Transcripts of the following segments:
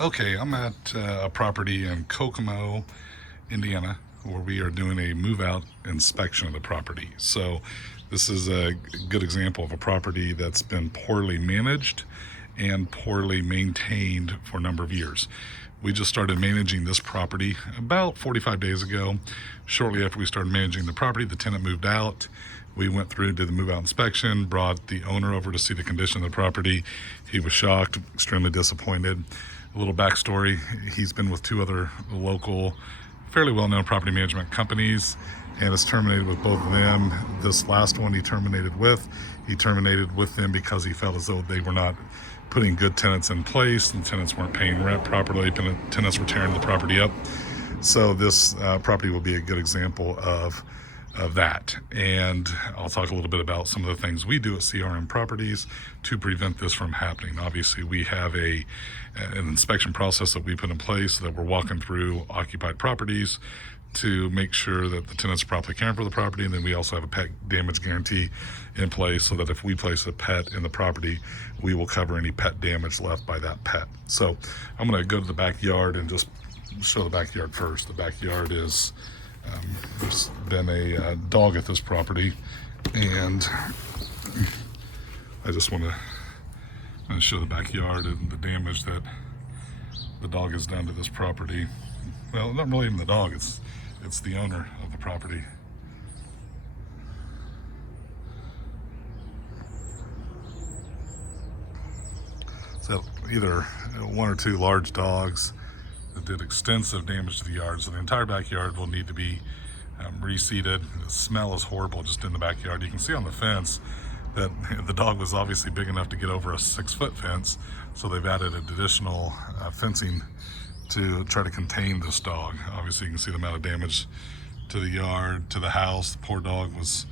Okay, I'm at a property in Kokomo, Indiana, where we are doing a move-out inspection of the property. So this is a good example of a property that's been poorly managed and poorly maintained for a number of years. We just started managing this property about 45 days ago. Shortly after we started managing the property, the tenant moved out. We went through, did the move-out inspection, brought the owner over to see the condition of the property. He was shocked, extremely disappointed. A little backstory, he's been with two other local, fairly well-known property management companies and is terminated with both of them. This last one he terminated with them because he felt as though they were not putting good tenants in place, and tenants weren't paying rent properly, tenants were tearing the property up. So this property will be a good example of that. And I'll talk a little bit about some of the things we do at CRM Properties to prevent this from happening. Obviously, we have an inspection process that we put in place that we're walking through occupied properties to make sure that the tenants are properly caring for the property. And then we also have a pet damage guarantee in place so that if we place a pet in the property, we will cover any pet damage left by that pet. So I'm going to go to the backyard and just show the backyard first. The backyard is there's been a dog at this property, and I just want to show the backyard and the damage that the dog has done to this property. Well, not really even the dog, it's the owner of the property. So either one or two large dogs that did extensive damage to the yard. So the entire backyard will need to be reseeded. The smell is horrible just in the backyard. You can see on the fence that the dog was obviously big enough to get over a 6-foot fence. So they've added additional fencing to try to contain this dog. Obviously you can see the amount of damage to the yard, to the house. The poor dog was,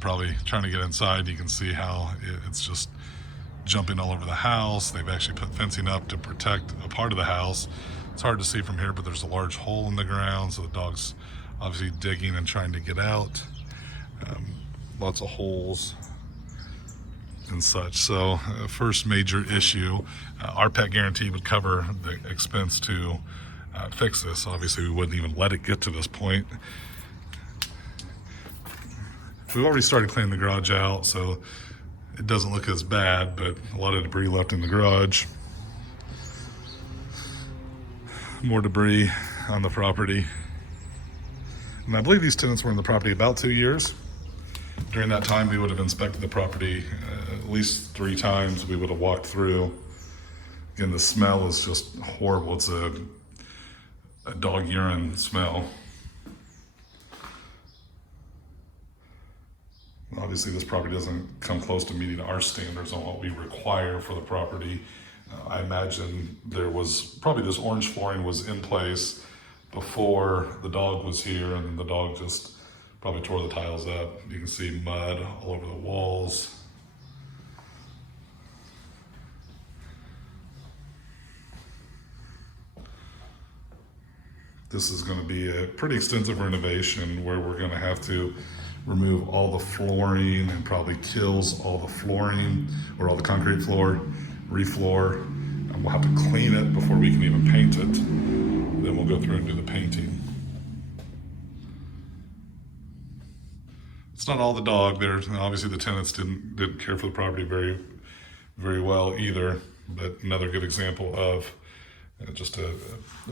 probably trying to get inside. You can see how it's just jumping all over the house. They've actually put fencing up to protect a part of the house. It's hard to see from here, but there's a large hole in the ground, so the dog's obviously digging and trying to get out. Lots of holes and such. So first major issue, our pet guarantee would cover the expense to fix this. Obviously we wouldn't even let it get to this point. We've already started cleaning the garage out, so it doesn't look as bad, but a lot of debris left in the garage. More debris on the property. And I believe these tenants were in the property about 2 years. During that time, we would have inspected the property at least 3 times. We would have walked through. Again, the smell is just horrible. It's a dog urine smell. Obviously, this property doesn't come close to meeting our standards on what we require for the property. I imagine there was probably this orange flooring was in place before the dog was here, and the dog just probably tore the tiles up. You can see mud all over the walls. This is going to be a pretty extensive renovation where we're going to have to remove all the flooring and probably kills all the flooring or all the concrete floor, refloor, and we'll have to clean it before we can even paint it. Then we'll go through and do the painting. It's not all the dog. There's obviously the tenants didn't care for the property very, very well either. But another good example of just a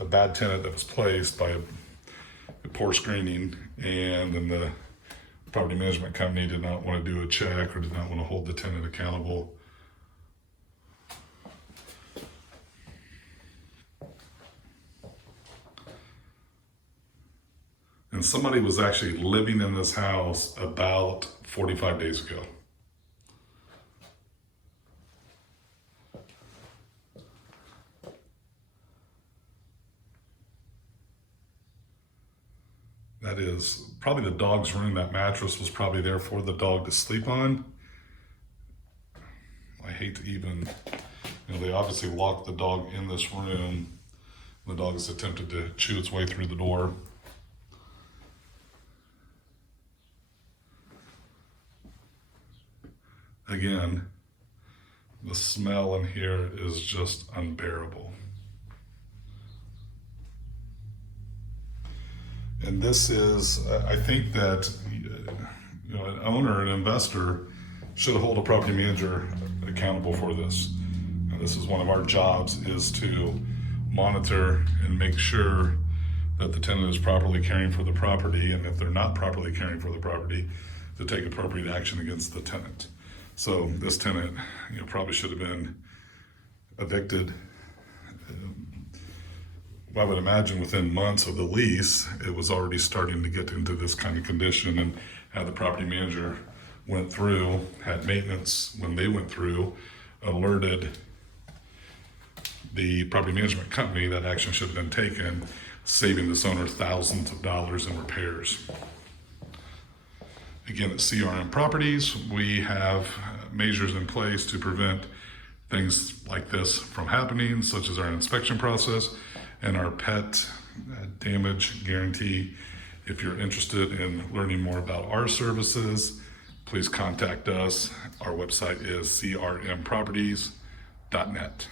bad tenant that was placed by a poor screening, and then the property management company did not want to do a check or did not want to hold the tenant accountable. And somebody was actually living in this house about 45 days ago. That is probably the dog's room. That mattress was probably there for the dog to sleep on. I hate to even, they obviously locked the dog in this room. The dog has attempted to chew its way through the door. Again, the smell in here is just unbearable. And this is, I think that an owner, an investor, should hold a property manager accountable for this. And this is one of our jobs, is to monitor and make sure that the tenant is properly caring for the property, and if they're not properly caring for the property, to take appropriate action against the tenant. So this tenant, probably should have been evicted. I would imagine within months of the lease, it was already starting to get into this kind of condition, and how the property manager went through, had maintenance when they went through, alerted the property management company that action should have been taken, saving this owner thousands of dollars in repairs. Again, at CRM Properties, we have measures in place to prevent things like this from happening, such as our inspection process and our pet damage guarantee. If you're interested in learning more about our services, please contact us. Our website is crmproperties.net.